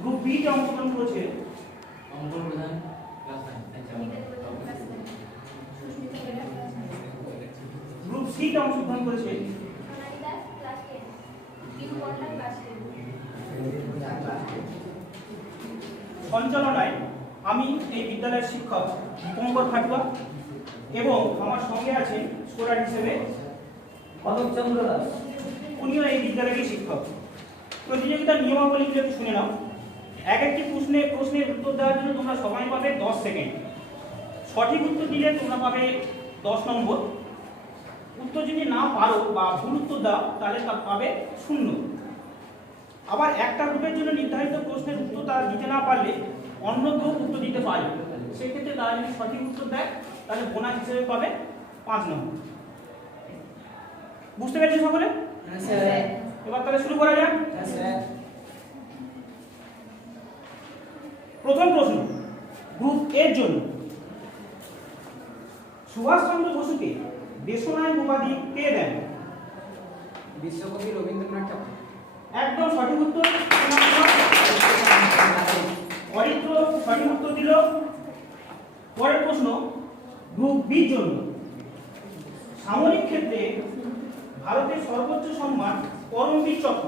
Group B তে অংশগ্রহণ করেছে অঙ্কন প্রধান ক্লাস 9। গ্রুপ সি তে অংশগ্রহণ করেছে সঞ্চালনায় আমি এই বিদ্যালয়ের শিক্ষক দীপঙ্কর খাটুয়া এবং আমার সঙ্গে আছেন স্কোলার হিসেবে কনক চন্দ্র দাস। উনিও এই বিদ্যালয়েরই শিক্ষক। প্রতিযোগিতার নিয়মাবলীগুলো একটু শুনে নাও। এক একটি প্রশ্নের উত্তর দেওয়ার জন্য তোমরা সময় পাবে 10 সেকেন্ড। সঠিক উত্তর দিলে তোমরা পাবে 10 নম্বর। উত্তর যদি না পারো বা ভুল উত্তর দাও তাহলে তা পাবে 0। আবার একটা গ্রুপের জন্য নির্ধারিত প্রশ্নের উত্তর তারা দিতে না পারলে অন্য গ্রুপ উত্তর দিতে পারে, সেক্ষেত্রে তারা যদি সঠিক উত্তর দেয় তাহলে বোনাস হিসেবে পাবে 5 নম্বর। বুঝতে পেরেছো সকলে? হ্যাঁ স্যার। এবার তাহলে শুরু করা যাক। হ্যাঁ স্যার। প্রথম প্রশ্ন গ্রুপ এর জন্য। সুভাষচন্দ্র বসুকে দেশনায়ক উপাধি কে দেন? বিশ্বকবি রবীন্দ্রনাথ ঠাকুর। একদম সঠিক উত্তর। অরিত্র সঠিক উত্তর দিল। পরের প্রশ্ন গ্রুপ বির জন্য। সামরিক ক্ষেত্রে ভারতের সর্বোচ্চ সম্মান পরমবীর চক্র,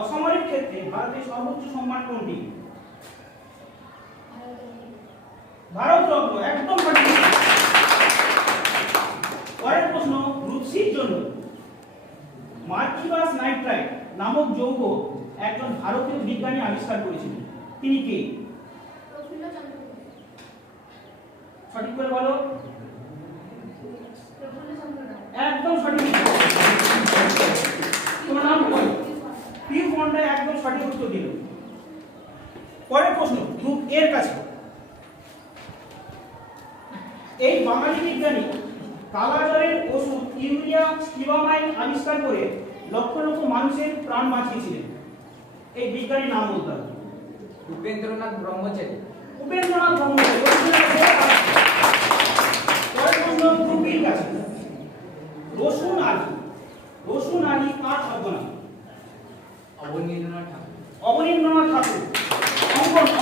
অসামরিক ক্ষেত্রে ভারতের সর্বোচ্চ সম্মান কোনটি? ভারত রত্ন, একদম সঠিক। পরের প্রশ্ন গ্রুপ সির জন্য। মার্কিবাস নাইট্রাইট নামক যৌগ একজন ভারতীয় বিজ্ঞানী আবিষ্কার করেছিলেন, তিনি কে? সঠিক করে বলো। একদম সঠিক। তোমার নাম বল। পিউ মন্ডা একদম সঠিক উত্তর দিল। পরের প্রশ্ন গ্রুপ এর কাছে। এই বাঙালি বিজ্ঞানী কালাজ্বরের ওষুধ ইউরিয়া স্টিবামাইন আবিষ্কার করে লক্ষ লক্ষ মানুষের প্রাণ বাঁচিয়েছিলেন, এই বিজ্ঞানীর নাম বলতে হবে। উপেন্দ্রনাথ ব্রহ্মচারী। উপেন্দ্রনাথ ব্রহ্মচারী। পরের প্রশ্ন গ্রুপ বির কাছে। রসুন আলী, রসুন আলী কার ছদ্মনাম? অবনীন্দ্রনাথ ঠাকুর। অবনীন্দ্রনাথ ঠাকুর।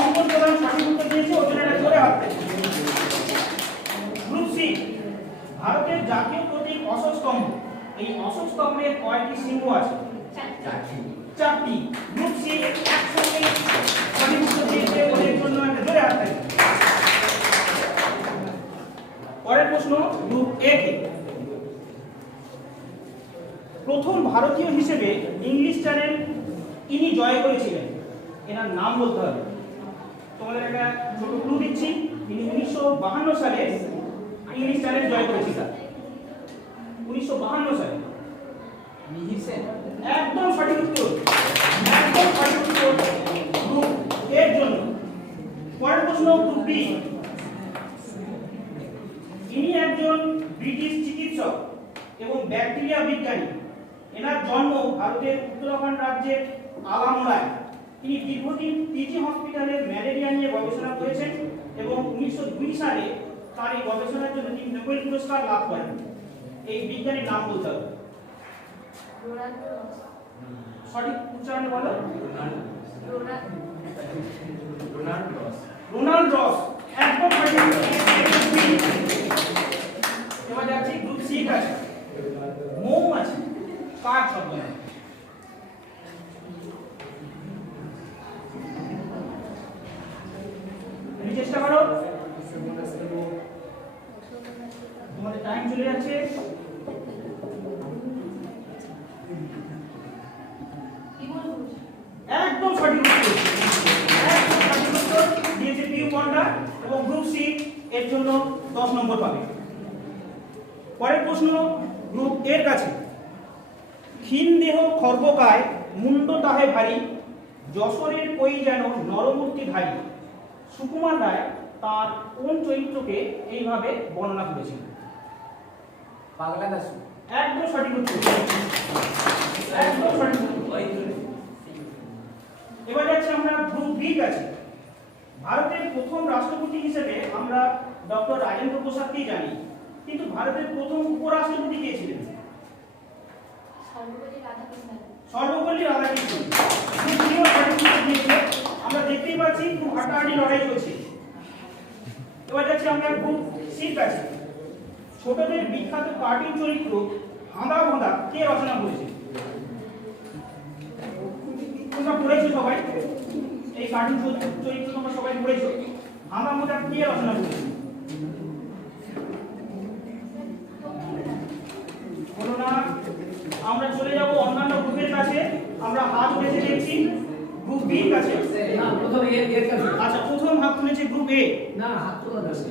অঙ্কন প্রধান সঠিক উত্তর দিয়েছে, ওই জন্য এটা জোরে হাত তালি। Group C. ভারতের জাতীয় প্রতীক অশোক স্তম্ভ, এই অশোক স্তম্ভের কয়টি সিংহ আছে? 4টি। গ্রুপ সি একসঙ্গে সঠিক উত্তর দিয়েছে, ওদের জন্য একটা জোরে হাত তালি। পরের প্রশ্ন গ্রুপ এ কে। প্রথম ভারতীয় হিসেবে ইংলিশ চ্যানেল ইনি জয় করেছিলেন, এনার নাম বলতে হবে। তোমাদের একটা ছোট ক্লু দিচ্ছি, তিনি 1952 সালে ইংলিশ চ্যানেল জয় করেছিলেন। 1952 সালে। মিহির সেন। একদম সঠিক উত্তর। একদম সঠিক উত্তর গ্রুপ এর জন্য। পরের প্রশ্ন গ্রুপ বি। ইনি একজন ব্রিটিশ চিকিৎসক এবং ব্যাকটেরিয়া বিজ্ঞানী। এনার জন্ম ভারতের উত্তরাখণ্ড রাজ্যের আলামোড়ায়। তিনি দীর্ঘদিন পিজি হসপিটালে ম্যালেরিয়া নিয়ে গবেষণা করেছেন এবং 1902 সালে তার এই গবেষণার জন্য তিনি নোবেল পুরস্কার লাভ করেন, এই বিজ্ঞানীর নাম বলতে হবে। সঠিক উচ্চারণে বলো। রোনাল্ড রস। একদম সঠিক। এবার যাচ্ছি গ্রুপ সি কাছে। মৌমাছি কার ছদ্মনাম? চেষ্টা করো, তোমাদের টাইম চলে যাচ্ছে। একদম সঠিক উত্তর। একদম সঠিক উত্তর দিয়েছে পিউ মন্ডা এবং গ্রুপ সি এর জন্য 10 নম্বর পাবে। পরের প্রশ্ন গ্রুপ এর কাছে। ক্ষীণ দেহ খর্বকায়, মুন্ড তাহে ভারী, যশোরের কই যেন নরমূর্তি ধারী, সুকুমার রায় তার কোন চরিত্রকে এইভাবে বর্ণনা করেছেন? পাগলা দাশু। একদম সঠিক উত্তর। একদম সঠিক উত্তর। এবার যাচ্ছি আমরা গ্রুপ বি কাছে। ভারতের প্রথম রাষ্ট্রপতি হিসেবে আমরা ডক্টর রাজেন্দ্র প্রসাদকেই জানি, কিন্তু ভারতের প্রথম উপরাষ্ট্রপতি কে ছিলেন? সর্বপল্লী রাধাকৃষ্ণন। আমরা হাড্ডাহাড্ডি লড়াই চলছে। এবার যাচ্ছি আমরা গ্রুপ সির কাছে। ছোটদের বিখ্যাত কার্টুন চরিত্র হাঁদা ভোঁদা কে রচনা করেছে? তোমরা পড়েছো সবাই, এই কার্টুন চরিত্র তোমরা সবাই পড়েছো। হাঁদা ভোঁদা কে রচনা করেছে? বলো না। আমরা চলে যাব অন্যান্য গ্রুপের কাছে। আমরা হাত উঠেছে দেখছি গ্রুপ বি এর কাছে। না প্রথম এর কাছে। আচ্ছা, প্রথম হাত তুলেছে গ্রুপ এ। না হাত তোলা যাচ্ছে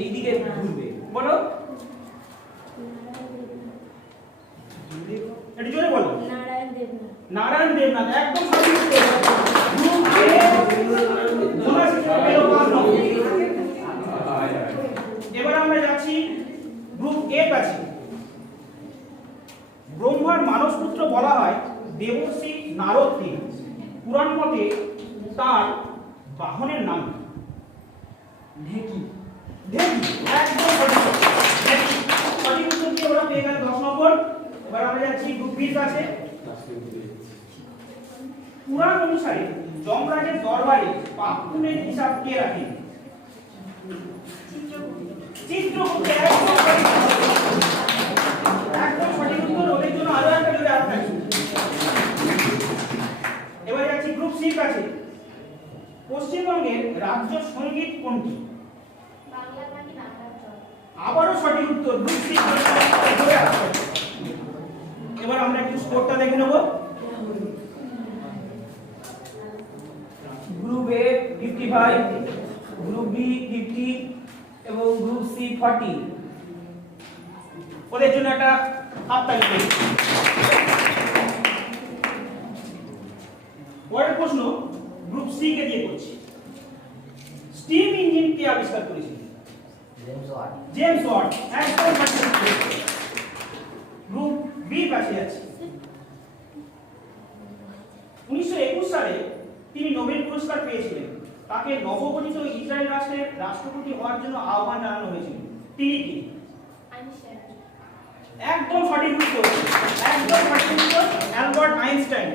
এই দিকে ঘুরবে। বলো, এটা জোরে বলো। নারায়ণ দেবনাথ। নারায়ণ দেবনাথ, একদম সঠিক উত্তর। গ্রুপ এ তোমরা শিখে পেলো 5 নম্বর। এবার আমরা যাচ্ছি গ্রুপ এ কাছে। ব্রহ্মার মানসপুত্র বলা হয় দেবর্ষি নারদকে। পুরাণ মতে তার বাহনের নাম ঢেকি। ঢেকি, একদম সঠিক। ঢেকি সঠিক উত্তর দিয়ে ওরা পেয়ে গেল 10 নম্বর। এবার আমরা যাচ্ছি গ্রুপ বির কাছে। পুরাণ অনুসারে যমরাজের দরবারে পাপ পুণ্যের হিসাব কে রাখেন? চিত্রগুপ্ত, একদম সঠিক। একদম সঠিক উত্তর। ওদের জন্য আরো একটা জোরে হাত তালি। এবার যাচ্ছি গ্রুপ সি কাছে। পশ্চিমবঙ্গের রাজ্য সঙ্গীত কোনটি? বাংলা নাকি নাটক? আবারও সঠিক উত্তর। গ্রুপ সি জোরে হাত তালি। এবার আমরা একটু স্কোরটা দেখে নেব। গ্রুপ এ 55, গ্রুপ বি 50 এবং গ্রুপ সি 40। ওদের জন্য একটা হাততালি দেই। পরের প্রশ্ন গ্রুপ সি কে দিয়ে করছি। স্টিম ইঞ্জিন কে আবিষ্কার করেছিলেন? জেমস ওয়াট, একদম সঠিক উত্তর। গ্রুপ বি কাছে যাচ্ছে। 1921 সালে তিনি নোবেল পুরস্কার পেয়েছিলেন। তাকে নবগঠিত ইসরায়েল রাষ্ট্রের রাষ্ট্রপতি হওয়ার জন্য আহ্বান জানানো হয়েছিল। তিনি কি? আইনস্টাইন। একদম সঠিক উত্তর। একদম সঠিক উত্তর, অ্যালবার্ট আইনস্টাইন।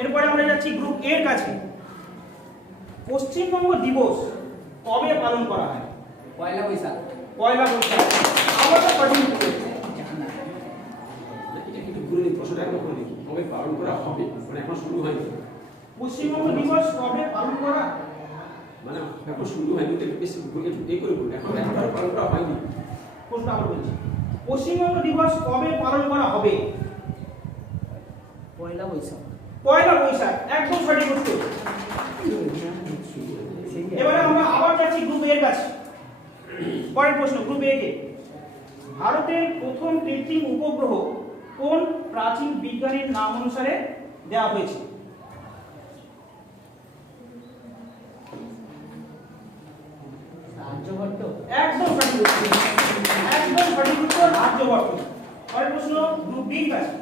এরপরে আমরা যাচ্ছি গ্রুপ এর কাছে। পশ্চিমবঙ্গ দিবস কবে পালন করা হয়? পয়লা বৈশাখ। পয়লা বৈশাখ, আবারও সঠিক উত্তর। এটা কিন্তু ঘুরে নিই, প্রশ্নটা এখন করে দেখি কবে পালন করা হবে, মানে এখন শুরু হয়নি। পশ্চিমবঙ্গ দিবস কবে পালন করা? মানে এখন শুরু হয়নি, ওটা বেশি এ করে বলুন, এখন একবার পালন করা হয়নি। প্রশ্ন আবার বলছি, পশ্চিমবঙ্গ দিবস কবে পালন করা হবে? পয়লা বৈশাখ। পয়লা বৈশাখ, একদম সঠিক উত্তর। এবারে আমরা আবার যাচ্ছি গ্রুপ এর কাছে। পরের প্রশ্ন গ্রুপ এ কে। ভারতের প্রথম কৃত্রিম উপগ্রহ কোন প্রাচীন বিজ্ঞানীর নাম অনুসারে দেওয়া হয়েছে? আর্যভট্ট। একদম সঠিক উত্তর। একদম সঠিক উত্তর, আর্যভট্ট। পরের প্রশ্ন গ্রুপ বি কাছে।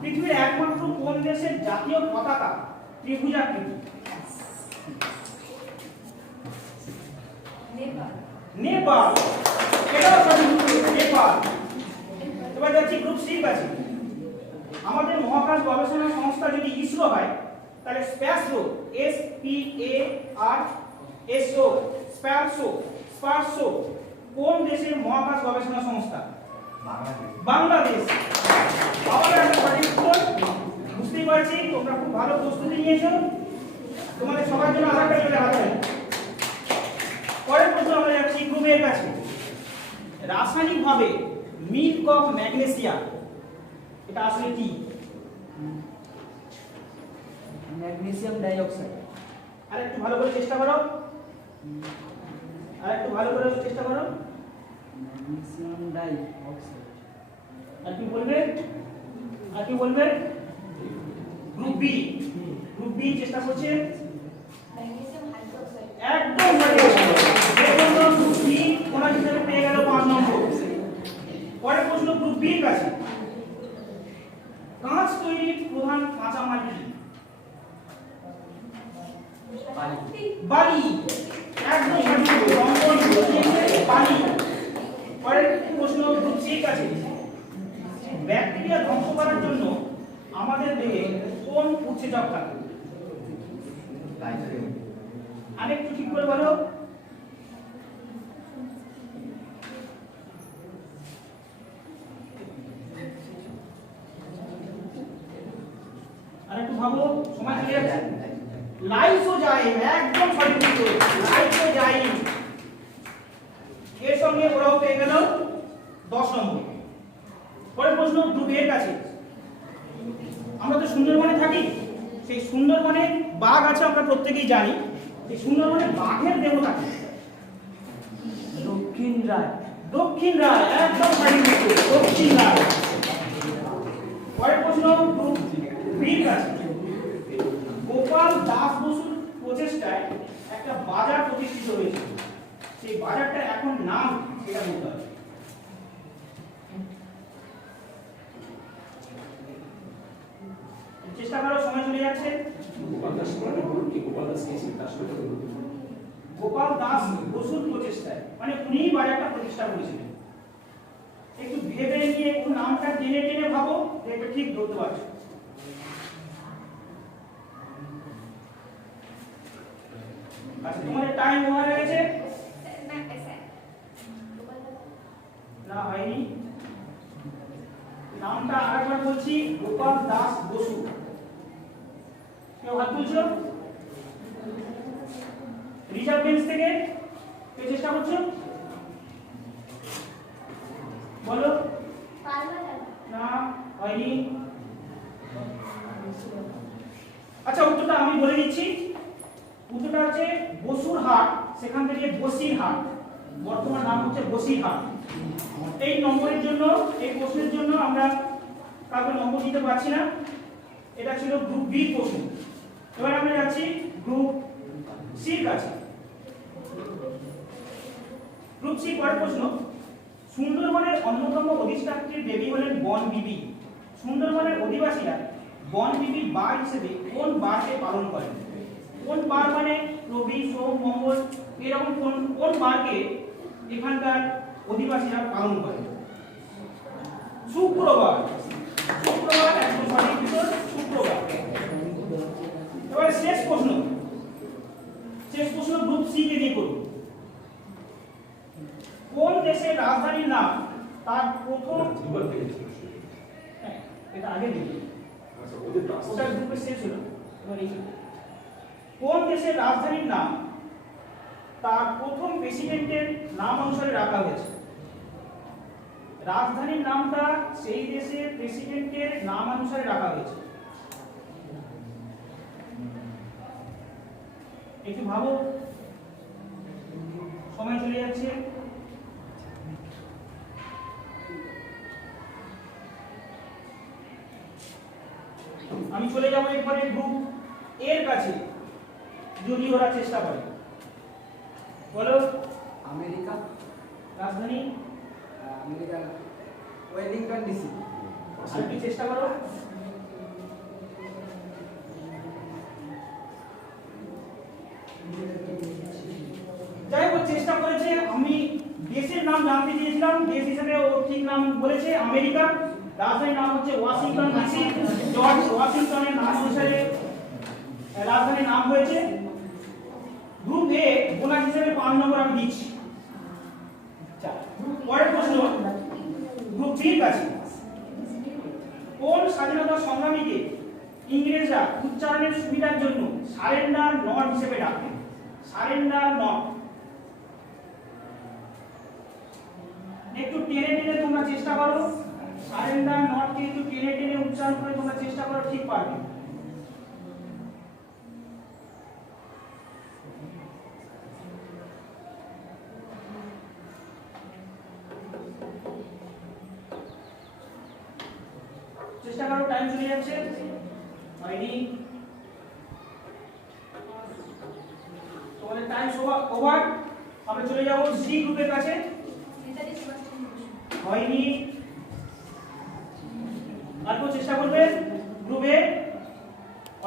পৃথিবীর একমাত্র কোন দেশের জাতীয় পতাকা ত্রিভুজাকৃতি? নেপাল। নেপাল, এটাও সঠিক উত্তর, নেপাল। এবার যাচ্ছি গ্রুপ সি কাছে। আমাদের মহাকাশ গবেষণা সংস্থা যদি ইসরো হয়, তাহলে স্প্যাসো, SPARSO, স্পারসো কোন দেশের মহাকাশ গবেষণা সংস্থা? বাংলাদেশ। আবার একটা সঠিক উত্তর। বুঝতেই পারছি তোমরা খুব ভালো প্রস্তুতি নিয়েছো। তোমাদের সবার জন্য আলাদা করে হাত তালি। পরের প্রশ্ন আমরা যাচ্ছি গ্রুপ এর কাছে। রাসায়নিকভাবে মিল্ক অফ ম্যাগনেসিয়াম এটা আসলে কি? Magnesium dioxide. আর একটু ভালো করে চেষ্টা করো। আর একটু ভালো করে চেষ্টা করো। Magnesium dioxide. আর কি বলবে? আর কি বলবে? Group B. গ্রুপ বি চেষ্টা করছে। Magnesium hydroxide. একদম সঠিক। এজন্য গ্রুপ বি ওনার হিসেবে পেয়ে গেল 5 নম্বর। পরের প্রশ্ন গ্রুপ বি এর কাছে। কাঁচ তৈরির প্রধান কাঁচামাল কি? বালি। একদম সঠিক। নম্বর বালি। পরের প্রশ্ন গ্রুপ সি এর কাছে। ব্যাকটেরিয়া ধ্বংস করার জন্য আমাদের দেহে কোন উৎসেচক থাকে? আরেকটু ঠিক করে বলো। আরেকটু ভাবো, সময় চলে যাচ্ছে। লাইসোজাইম, একদম সঠিক উত্তর, লাইসোজাইম। এর সঙ্গে ওরাও পেয়ে গেল 10 নম্বর। পরের প্রশ্ন গ্রুপ এর কাছে। আমরা তো সুন্দরবনে থাকি, সেই সুন্দরবনে বাঘ আছে আমরা প্রত্যেকেই জানি। এই সুন্দরবনে বাঘের দেবতা কে? দক্ষিণ রায়। দক্ষিণ রায়, একদম সঠিক উত্তর, দক্ষিণ রায়। পরের প্রশ্ন গ্রুপ বির কাছে। গোপাল দাস বসুর প্রচেষ্টায় একটা বাজার প্রতিষ্ঠিত হয়েছে, সেই বাজারটা এখন নাম সেটা বলতে হবে। চেষ্টা করো, সময় চলে যাচ্ছে। গোপাল দাস মানে বলুন কি গোপাল দাস কে ছিলেন তার সঙ্গে গোপাল দাস বসুর প্রচেষ্টায়, মানে উনিই বাজারটা প্রতিষ্ঠা করেছিলেন। একটু ভেবে নিয়ে একটু নামটা টেনে টেনে ভাবো, দেখবে ঠিক ধরতে পারছো। আচ্ছা, তোমাদের টাইম ওভার হয়ে গেছে। না, হয়নি। নামটা আরেকবার বলছি, গোপাল দাস বসু। কেউ হাত তুলছো? রিজার্ভ বেঞ্চ থেকে কেউ চেষ্টা করছো? বলো। না, হয়নি। আচ্ছা, উত্তরটা আমি বলে দিচ্ছি। উত্তরটা হচ্ছে বসুর হাট, সেখান থেকে বসির হাট, বর্তমান নাম হচ্ছে বসির হাট। এই নম্বরের জন্য, এই প্রশ্নের জন্য আমরা কাউকে নম্বর দিতে পারছি না। এটা ছিল গ্রুপ বি প্রশ্ন। এবার আমরা যাচ্ছি গ্রুপ সির কাছে। গ্রুপ সি পরের প্রশ্ন। সুন্দরবনের অন্যতম অধিষ্ঠাত্রী দেবী হলেন বন বিবি। সুন্দরবনের অধিবাসীরা বন বিবির বার হিসেবে কোন বারকে পালন করেন? কোন বার মানে রবি, সোম, মঙ্গল, এরকম কোন বারকে এখানকার অধিবাসীরা পালন করেন? শুক্রবার। শুক্রবার, একদম সঠিক উত্তর, শুক্রবার। এবারে শেষ প্রশ্ন। শেষ প্রশ্ন গ্রুপ সি কে দিয়ে করব। কোন দেশের রাজধানীর নাম তার প্রথম, হ্যাঁ, এটা আগে দিই, ওটা গ্রুপের শেষ হলো। এবার এই কোন দেশের রাজধানীর নাম তার প্রথম প্রেসিডেন্টের নাম অনুসারে রাখা হয়েছে? রাজধানীর নামটা সেই দেশের প্রেসিডেন্টের নাম অনুসারে রাখা হয়েছে। একটু ভাবো, সময় চলে যাচ্ছে। আমি চলে যাবো এরপরে গ্রুপ এর কাছে, যদি ওরা চেষ্টা করে। বলো। আমেরিকা। রাজধানী? America Wellington DC. আর কি চেষ্টা করো। যাই হোক, চেষ্টা করেছে। আমি দেশের নাম জানতে চেয়েছিলাম, দেশ হিসেবে ও ঠিক নাম বলেছে আমেরিকা। রাজধানীর নাম হচ্ছে ওয়াশিংটন ডিসি। জর্জ ওয়াশিংটনের নাম অনুসারে রাজধানীর নাম হয়েছে। গ্রুপ এ বোনাস হিসেবে 5 নম্বর আমি দিচ্ছি। পরের প্রশ্ন গ্রুপ বির কাছে। কোন স্বাধীনতা সংগ্রামীকে ইংরেজরা উচ্চারণের সুবিধার জন্য সারেন্ডার নট হিসেবে ডাকতেন? Surrender not. একটু টেনে টেনে তোমরা চেষ্টা করো। সারেন্ডার নট কে একটু টেনে টেনে উচ্চারণ করে তোমরা চেষ্টা করো, ঠিক পারবে। চেষ্টা করো, টাইম চলে যাচ্ছে। হয়নি। তোমাদের টাইম ওভার। আমরা চলে যাব সি গ্রুপের কাছে। হয়নি। আর কেউ চেষ্টা করবে গ্রুপে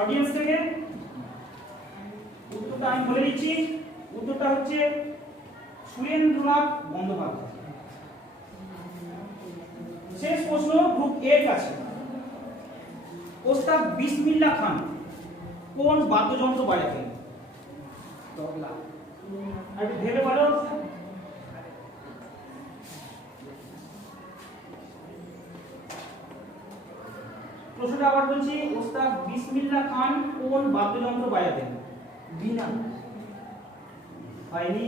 অডিয়েন্স থেকে? উত্তরটা আমি বলে দিচ্ছি। উত্তরটা হচ্ছে সুরেন্দ্রনাথ বন্দ্যোপাধ্যায়। শেষ প্রশ্ন গ্রুপ এর কাছে। ওস্তাদ বিসমিল্লাহ খান কোন বাদ্যযন্ত্র বাজাতেন? তবলা। আর একটু ভেবে বলো। প্রশ্নটা আবার বলছি, ওস্তাদ বিসমিল্লাহ খান কোন বাদ্যযন্ত্র বাজাতেন? বিনা। হয়নি।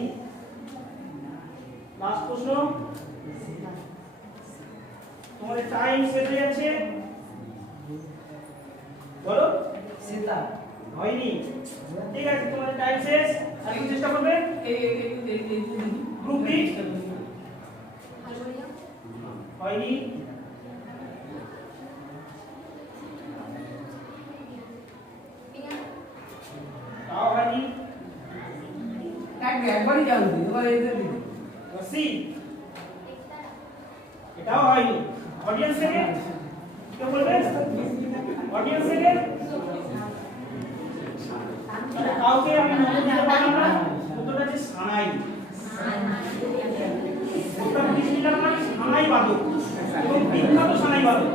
লাস্ট প্রশ্ন, তোমাদের টাইম শেষ হয়ে যাচ্ছে, বলো। সেতার। হয়নি। ঠিক আছে, তোমাদের টাইম শেষ, আর একটু চেষ্টা করবে। Group B harmonium. হয়নি। পিয়ানো। তাও হয়নি। একবারই জানতে এবার এদের দিদি সি এক্সট্রা। এটাও হয়নি। অডিয়েন্স থেকে কেউ বলবে? অডিয়েন্স থেকে কাউকে আমি নম্বর দিতে পারলাম না। উত্তরটা হচ্ছে সানাই। ওস্তাদ বিসমিল্লাহ খান সানাই বাদক এবং বিখ্যাত সানাই বাদক।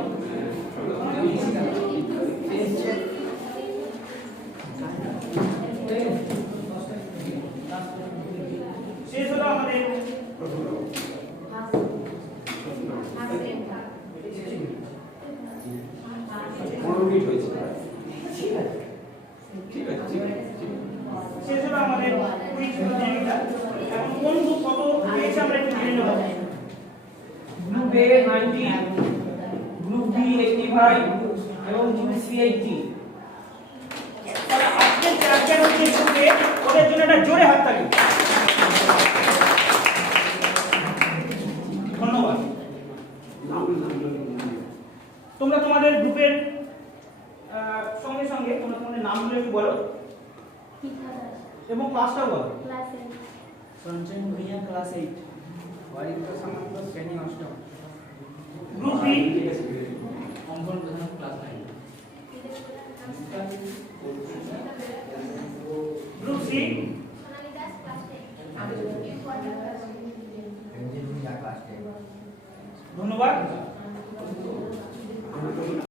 শেষ হলো আমাদের মিনিট হয়েছে। ঠিক আছে। ঠিক আছে, ঠিক আছে, ঠিক আছে। শেষ হলো আমাদের কুইজ প্রতিযোগিতা। এখন কোন গ্রুপ কত পেয়েছে আমরা একটু জেনে নেব। গ্রুপ এ 90, গ্রুপ বি 85 এবং গ্রুপ সি 80। তাহলে আজকের চ্যাম্পিয়ন হচ্ছে গ্রুপ এ, ওদের জন্য একটা জোরে হাততালি। ধন্যবাদ। তোমরা তোমাদের গ্রুপের সঙ্গে সঙ্গে তোমরা তোমাদের নামগুলো একটু বলো পিঠা দাস। এবং ক্লাসটাও বলো। ক্লাস 8। সঞ্জয় ভূঁইয়া ক্লাস 8, হরিন্দ্র সামন্ত শ্রেণী অষ্টম। গ্রুপ বি ঠিক আছে। অঙ্কন প্রধান ক্লাস 9। গ্রুপ সি সোনালী দাস ক্লাস 10। ধন্যবাদ।